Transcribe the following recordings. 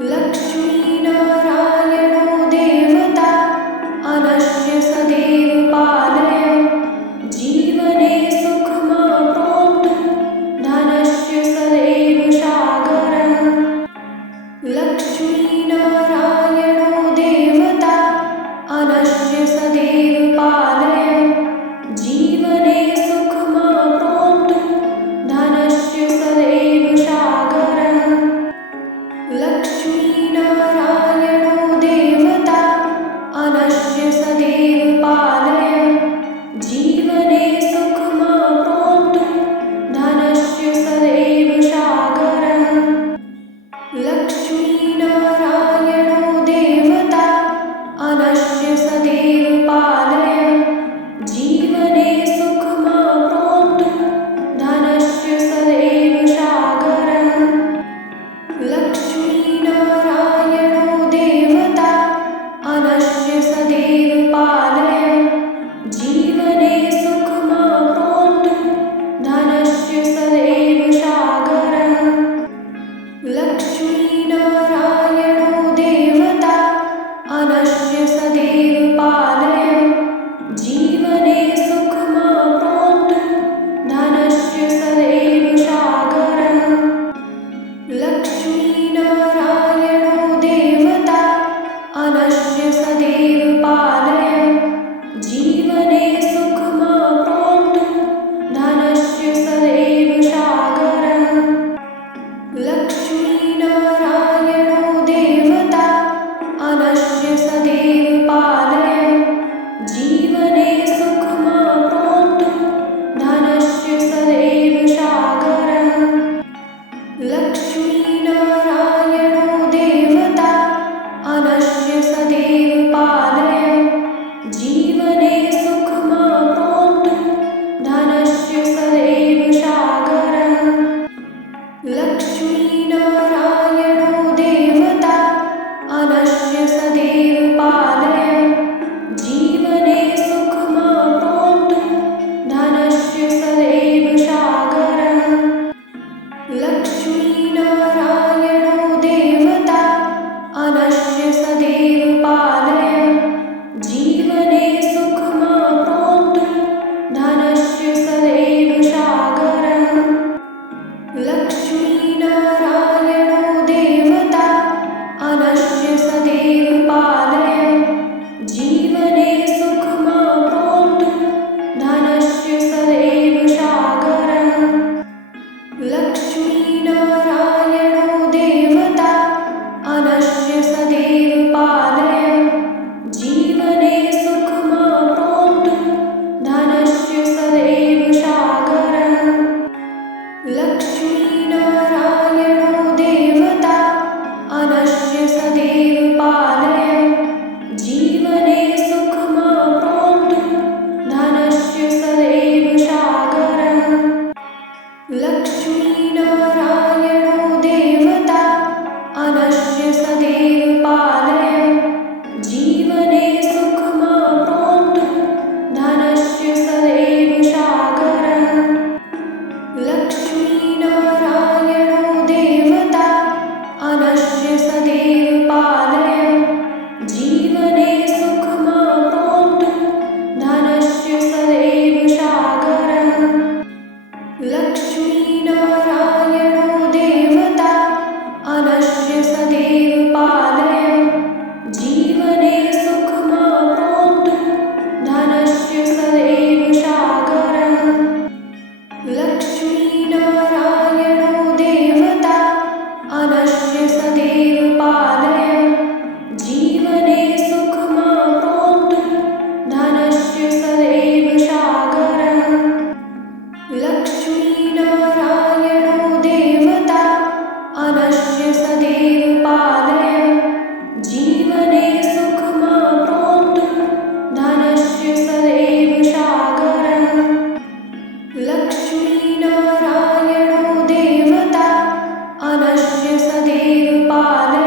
लक्ष्मीनारायणो देवता अनश्य सदैव पालय जीवने सुखमाप्नोतु धनस्य सदैव सागरः। लक्ष्मीनारायणो देवता अनश्य सदैव पालय जीवने सुखमाप्नोतु धनस्य सदैव सागरः। लक्ष्मीनारायणो देवता अनश्य सदैव पालय जीवने सुखमाप्नोतु धनस्य सदैव सागरः। लक्ष्मीनारायणो देवता अनश्य सदैव पालय जीवने सुखमाप्नोतु धनस्य सदैव सागरः। लक्ष्मीनारायणो देवता अनश्य सदैव पालय जीवने सुखमाप्नोतु धनस्य सदैव सागरः। लक्ष्मीनारायणो देवता अनश्य सदैव पालय जीवने सुखमाप्नोतु धनस्य सदैव सागरः। लक्ष्मीनारायणो देवता अनश्य सदैव पालय जीवने सुखमाप्नोतु धनस्य सदैव सागरः। लक्ष्मीनारायणो देवता अनश्य सदैव पालय जीवने सुखमाप्नोतु धनस्य सदैव सागरः। लक्ष्मीनारायणो देवता अनश्य सदैव पालय जीवने सुखमाप्नोतु धनस्य सदैव सागरः। लक्ष्मीनारायणो देवता अनश्य सदैव पालय जीवने सुखमाप्नोतु धनस्य सदैव सागरः। लक्ष्मीनारायणो देवता अनश्य सदैव पालय जीवने सुखमाप्नोतु धनस्य सदैव सागरः। लक्ष्मीनारायणो देवता अनश्य सदैव पालय जीवने सुखमाप्नोतु धनस्य सदैव सागरः। लक्ष्मीनारायणो देवता अनश्य सदैव पालय जीवने सुखमाप्नोतु धनस्य सदैव सागरः। लक्ष्मीनारायणो देवता अनश्य सदैव पालय जीवने सुखमाप्नोतु धनस्य सदैव सागरः। लक्ष्मीनारायणो देवता अनश्य सदैव पालय जीवने सुखमाप्नोतु धनस्य सदैव सागरः। लक्ष्मीनारायणो देवता अनश्य सदैव पालय जीवने सुखमाप्नोतु धनस्य सदैव सागरः। लक्ष्मीनारायणो देवता अनश्य सदैव पालय जीवने सुखमाप्नोतु धनस्य सदैव सागरः। लक्ष्मीनारायणो देवता अनश्य सदैव पालय जीवने सुखमाप्नोतु धनस्य सदैव सागरः। लक्ष्मीनारायणो देवता अनश्य सदैव पालय जीवने सुखमाप्नोतु धनस्य सदैव सागरः। लक्ष्मीनारायणो देवता अनश्य सदैव पालय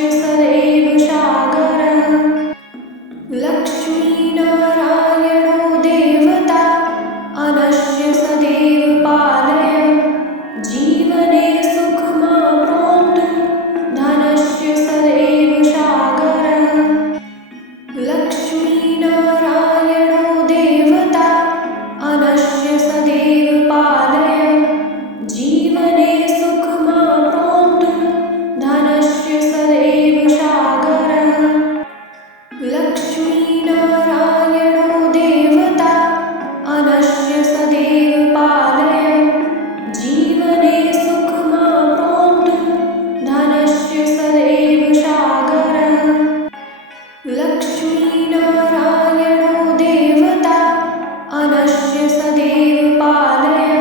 धनस्य सदैव सागरः लक्ष्मीनारायणो देवता अनस्य सदैव पालय जीवने सुखमाप्नोतु धनस्य सदैव सागरः लक्ष्मीनारायणो देवता अनस्य सदैव पालय जीवने सुखमाप्नोतु धनस्य सदैव सागरः लक्ष्मीनारायणो देवता अनस्य सदैव पालय जीवने सुखमाप्नोतु धनस्य सदैव सागरः लक्ष्मीनारायणो देवता अनस्य सदैव पालय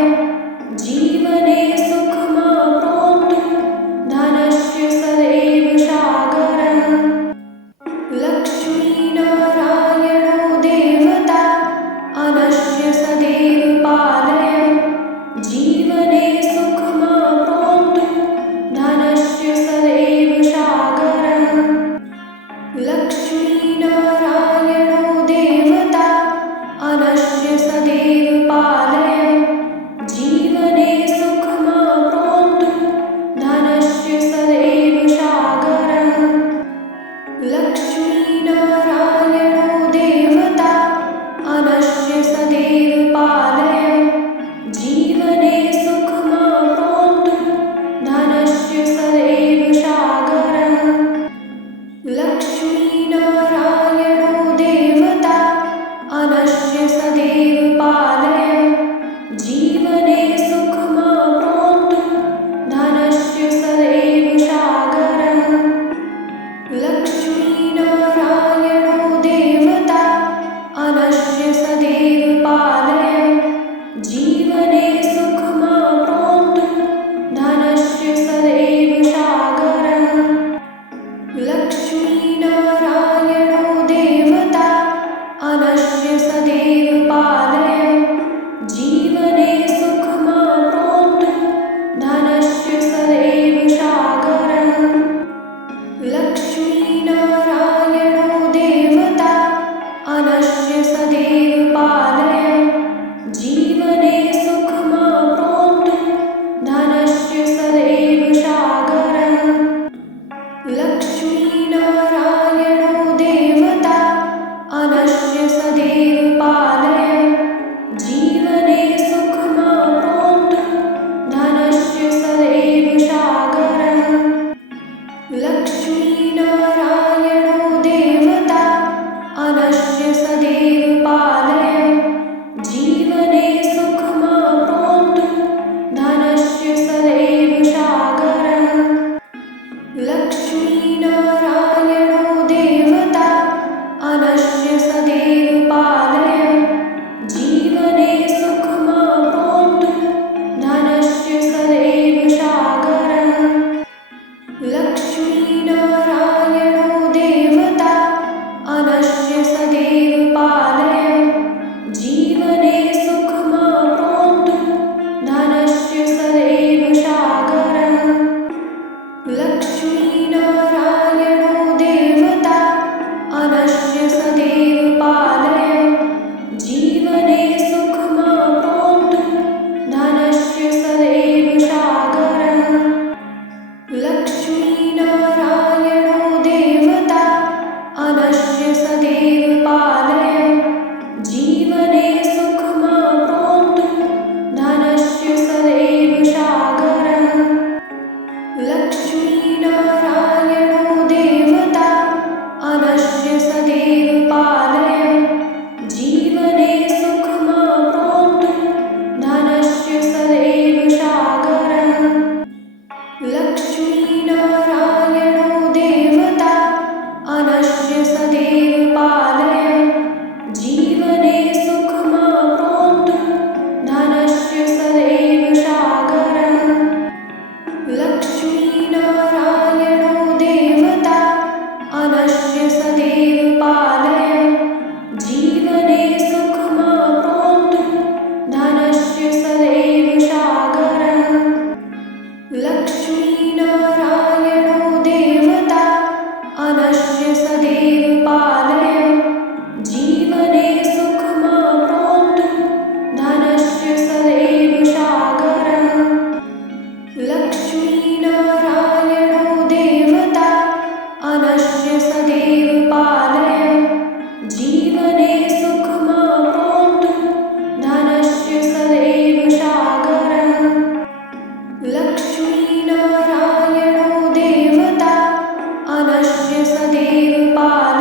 जीवने सुखमाप्नोतु धनस्य सदैव सागरः लक्ष्मीनारायणो देवता अनस्य सदैव पालय जीवने सुखमाप्नोतु धनस्य सदैव सागरः लक्ष्मीनारायणो देवता अनस्य सदैव पालय जीवने सुखमाप्नोतु धनस्य सदैव सागरः लक्ष्मीनारायणो देवता अनस्य सदैव पालय जीवने सुखमाप्नोतु धनस्य सदैव सागरः लक्ष्मीनारायणो देवता अनस्य सदैव पालय जीवने सुखमाप्नोतु धनस्य सदैव सागरः लक्ष्मीनारायणो देवता अनस्य सदैव पालय जीवने सुखमाप्नोतु धनस्य सदैव सागरः लक्ष्मीनारायणो देवता अनस्य सदैव पालय जीवने सुखमाप्नोतु धनस्य सदैव सागरः लक्ष्मीनारायणो देवता अनस्य सदैव पालय जीवने सुखमाप्नोतु धनस्य सदैव सागरः लक्ष्मीनारायणो सदैव पालय।